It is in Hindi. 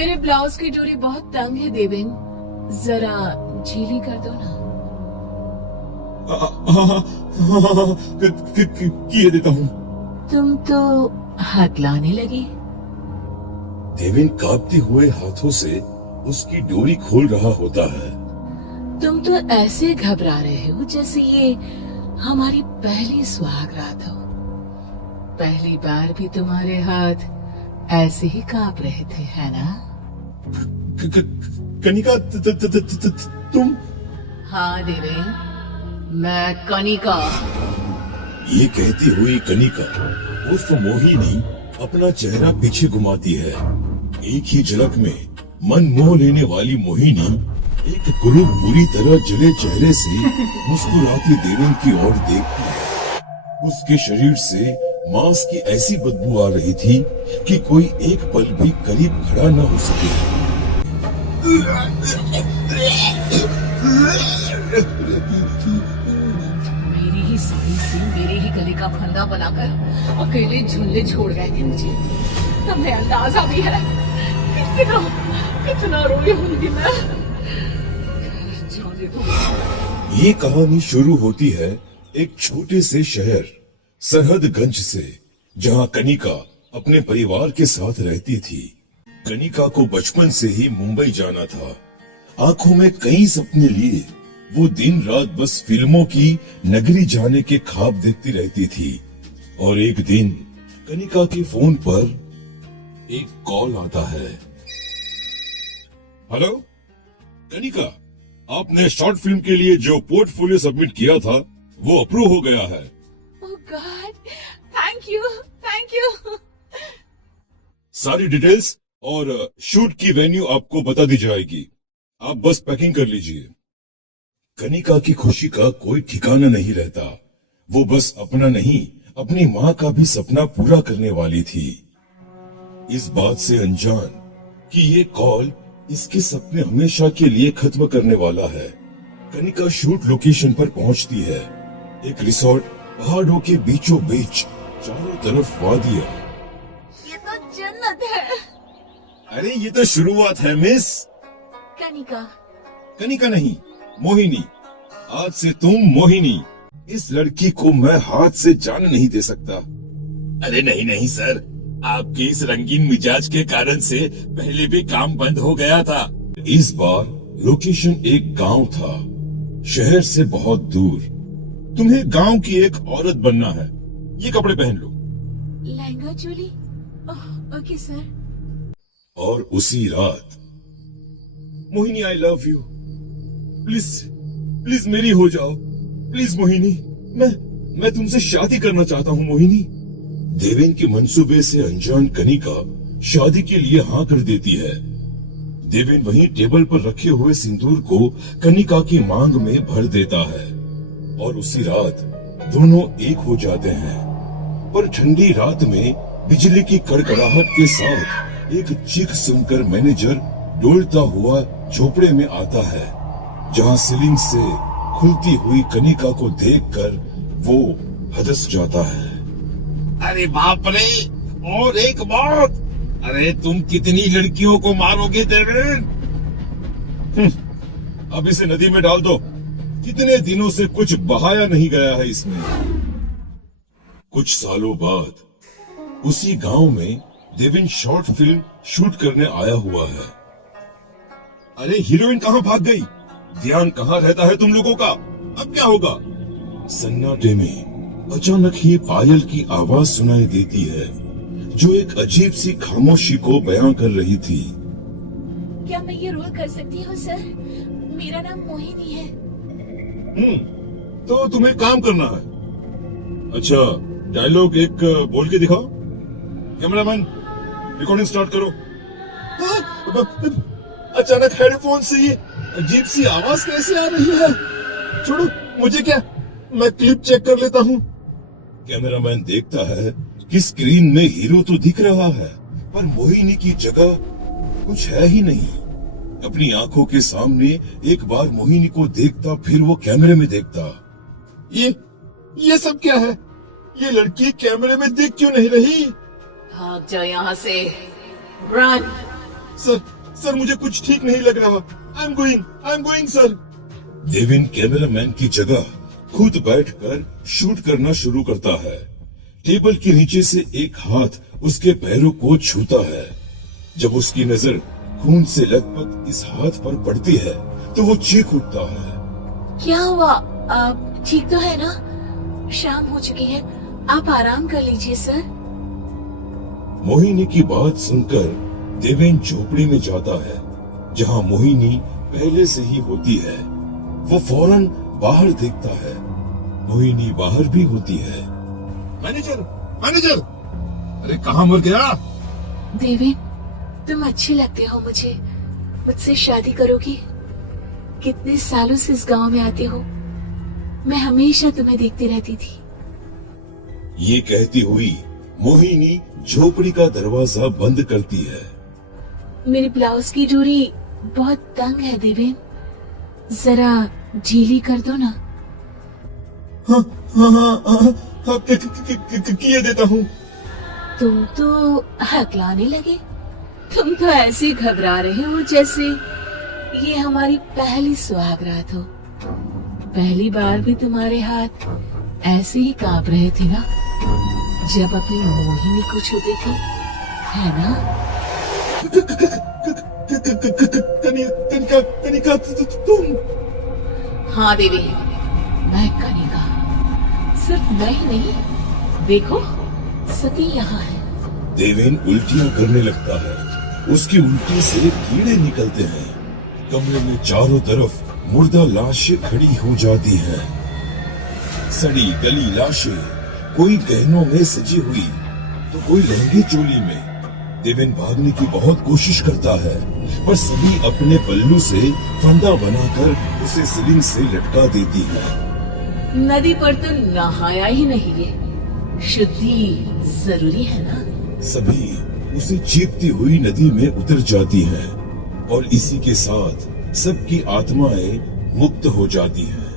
मेरे ब्लाउज की डोरी बहुत तंग है देवेन, जरा ढीली कर दो ना। किए देता हूँ। तुम तो हाथ लाने लगे। देवेन कांपते हुए हाथों से उसकी डोरी खोल रहा होता है। तुम तो ऐसे घबरा रहे हो जैसे ये हमारी पहली सुहागरात हो। पहली बार भी तुम्हारे हाथ ऐसे ही कांप रहे थे, है ना? कनिका तुम? हाँ देवेन, मैं कनिका। ये कहती हुई कनिका उर्फ मोहिनी अपना चेहरा पीछे घुमाती है। एक ही झलक में मन मोह लेने वाली मोहिनी एक गुरूर बुरी तरह जले चेहरे से मुस्कुराती देवेन की ओर देखती है। उसके शरीर से मांस की ऐसी बदबू आ रही थी कि कोई एक पल भी करीब खड़ा न हो सके। मेरी ही साड़ी से मेरे ही गले का फंदा बनाकर अकेले झूलने छोड़ गए थे मुझे। तुम्हें अंदाजा भी है कितना कितना रोई होंगी मैं। ये कहानी शुरू होती है एक छोटे से शहर सरहदगंज से, जहां कनिका अपने परिवार के साथ रहती थी। कनिका को बचपन से ही मुंबई जाना था। आंखों में कई सपने लिए वो दिन रात बस फिल्मों की नगरी जाने के ख्वाब देखती रहती थी। और एक दिन कनिका के फोन पर एक कॉल आता है। हेलो कनिका, आपने शॉर्ट फिल्म के लिए जो पोर्टफोलियो सबमिट किया था वो अप्रूव हो गया है। Oh God, thank you thank you. सारी डिटेल्स और शूट की वेन्यू आपको बता दी जाएगी। आप बस पैकिंग कर लीजिए। कनिका की खुशी का कोई ठिकाना नहीं रहता। वो बस अपना नहीं, अपनी माँ का भी सपना पूरा करने वाली थी। इस बात से अनजान कि ये कॉल इसके सपने हमेशा के लिए खत्म करने वाला है, कनिका शूट लोकेशन पर पहुंचती है। एक रिसोर्ट पहाड़ों के बीचों बीच, चारों तरफ वादियां। ये तो जन्नत है। अरे ये तो शुरुआत है मिस। कनिका। कनिका नहीं, मोहिनी। आज से तुम मोहिनी। इस लड़की को मैं हाथ से जाने नहीं दे सकता। अरे नहीं नहीं सर, आपके इस रंगीन मिजाज के कारण से पहले भी काम बंद हो गया था। इस बार लोकेशन एक गांव था, शहर से बहुत दूर। तुम्हें गांव की एक औरत बनना है। ये कपड़े पहन लो। लहंगा चोली। Okay sir. और उसी रात, Mohini I love you, please please मेरी हो जाओ, प्लीज मोहिनी, मैं तुमसे शादी करना चाहता हूँ मोहिनी। देवेन के मंसूबे से अनजान कनिका शादी के लिए हाँ कर देती है। देवेन वहीं टेबल पर रखे हुए सिंदूर को कनिका की मांग में भर देता है और उसी रात दोनों एक हो जाते हैं। पर ठंडी रात में बिजली की कड़कड़ाहट के साथ एक चीख सुनकर मैनेजर डोलता हुआ झोपड़े में आता है, जहां सीलिंग से खुलती हुई कनिका को देखकर वो हदस जाता है। अरे बाप रे, और एक मौत। अरे तुम कितनी लड़कियों को मारोगे देवेन? अब इसे नदी में डाल दो। कितने दिनों से कुछ बहाया नहीं गया है इसमें। कुछ सालों बाद उसी गांव में देवेन शॉर्ट फिल्म शूट करने आया हुआ है। अरे हीरोइन कहाँ भाग गई? ध्यान कहाँ रहता है तुम लोगों का? अब क्या होगा? सन्नाटे में अचानक ही पायल की आवाज सुनाई देती है, जो एक अजीब सी खामोशी को बयां कर रही थी। क्या मैं ये रोल कर सकती हूँ सर? मेरा नाम मोहिनी है। तो तुम्हें काम करना है। अच्छा, डायलॉग एक बोल के दिखाओ। कैमरामैन, रिकॉर्डिंग स्टार्ट करो। अचानक हेडफोन से ये अजीब सी आवाज कैसे आ रही है? छोड़ो, मुझे क्या, मैं क्लिप चेक कर लेता हूँ। कैमरामैन देखता है कि स्क्रीन में हीरो तो दिख रहा है, पर मोहिनी की जगह कुछ है ही नहीं। अपनी आंखों के सामने एक बार मोहिनी को देखता, फिर वो कैमरे में देखता। ये सब क्या है? ये लड़की कैमरे में दिख क्यों नहीं रही? भाग जाओ यहाँ से। रन। सर मुझे कुछ ठीक नहीं लग रहा। I am going sir. Deven cameraman की जगह खुद बैठकर शूट करना शुरू करता है। टेबल के नीचे से एक हाथ उसके पैरों को छूता है। जब उसकी नजर खून से लथपथ इस हाथ पर पड़ती है तो वो चीख उठता है। क्या हुआ? आप ठीक तो है ना? शाम हो चुकी है, आप आराम कर लीजिए सर। मोहिनी की बात सुनकर देवेन झोपड़ी में जाता है जहां मोहिनी पहले से ही होती है। वो फौरन बाहर देखता है। मोहिनी बाहर भी होती है। मैनेजर, अरे कहाँ मर गया? देवेन, तुम अच्छे लगते हो मुझे। मुझसे शादी करोगी? कितने सालों से इस गांव में आते हो, मैं हमेशा तुम्हें देखती रहती थी। ये कहती हुई मोहिनी झोपड़ी का दरवाजा बंद करती है। मेरे ब्लाउज की डोरी बहुत तंग है देवेन, जरा ढीली कर दो ना। हाँ, किए देता हूँ। तुम तो हकलाने लगे। तुम तो ऐसे घबरा रहे हो जैसे ये हमारी पहली सुहागरात हो। पहली बार भी तुम्हारे हाथ ऐसे ही कांप रहे थे ना, जब अपनी मोहिनी को छूते थे, है ना? कनिका तुम? हाँ देवी, मैं कनिका। सिर्फ मैं ही नहीं, देखो सती यहाँ है। देवेन उल्टियां करने लगता है। उसकी उल्टी से कीड़े निकलते हैं। कमरे में चारों तरफ मुर्दा लाशें खड़ी हो जाती हैं। सड़ी गली लाशें, कोई गहनों में सजी हुई तो कोई लहंगे चोली में। देवेन भागने की बहुत कोशिश करता है, पर सभी अपने पल्लू से फंदा बनाकर उसे सीलिंग से लटका देती है। नदी पर तो नहाया ही नहीं है, शुद्धि जरूरी है ना? सभी उसे चीखती हुई नदी में उतर जाती हैं और इसी के साथ सबकी आत्माएं मुक्त हो जाती हैं।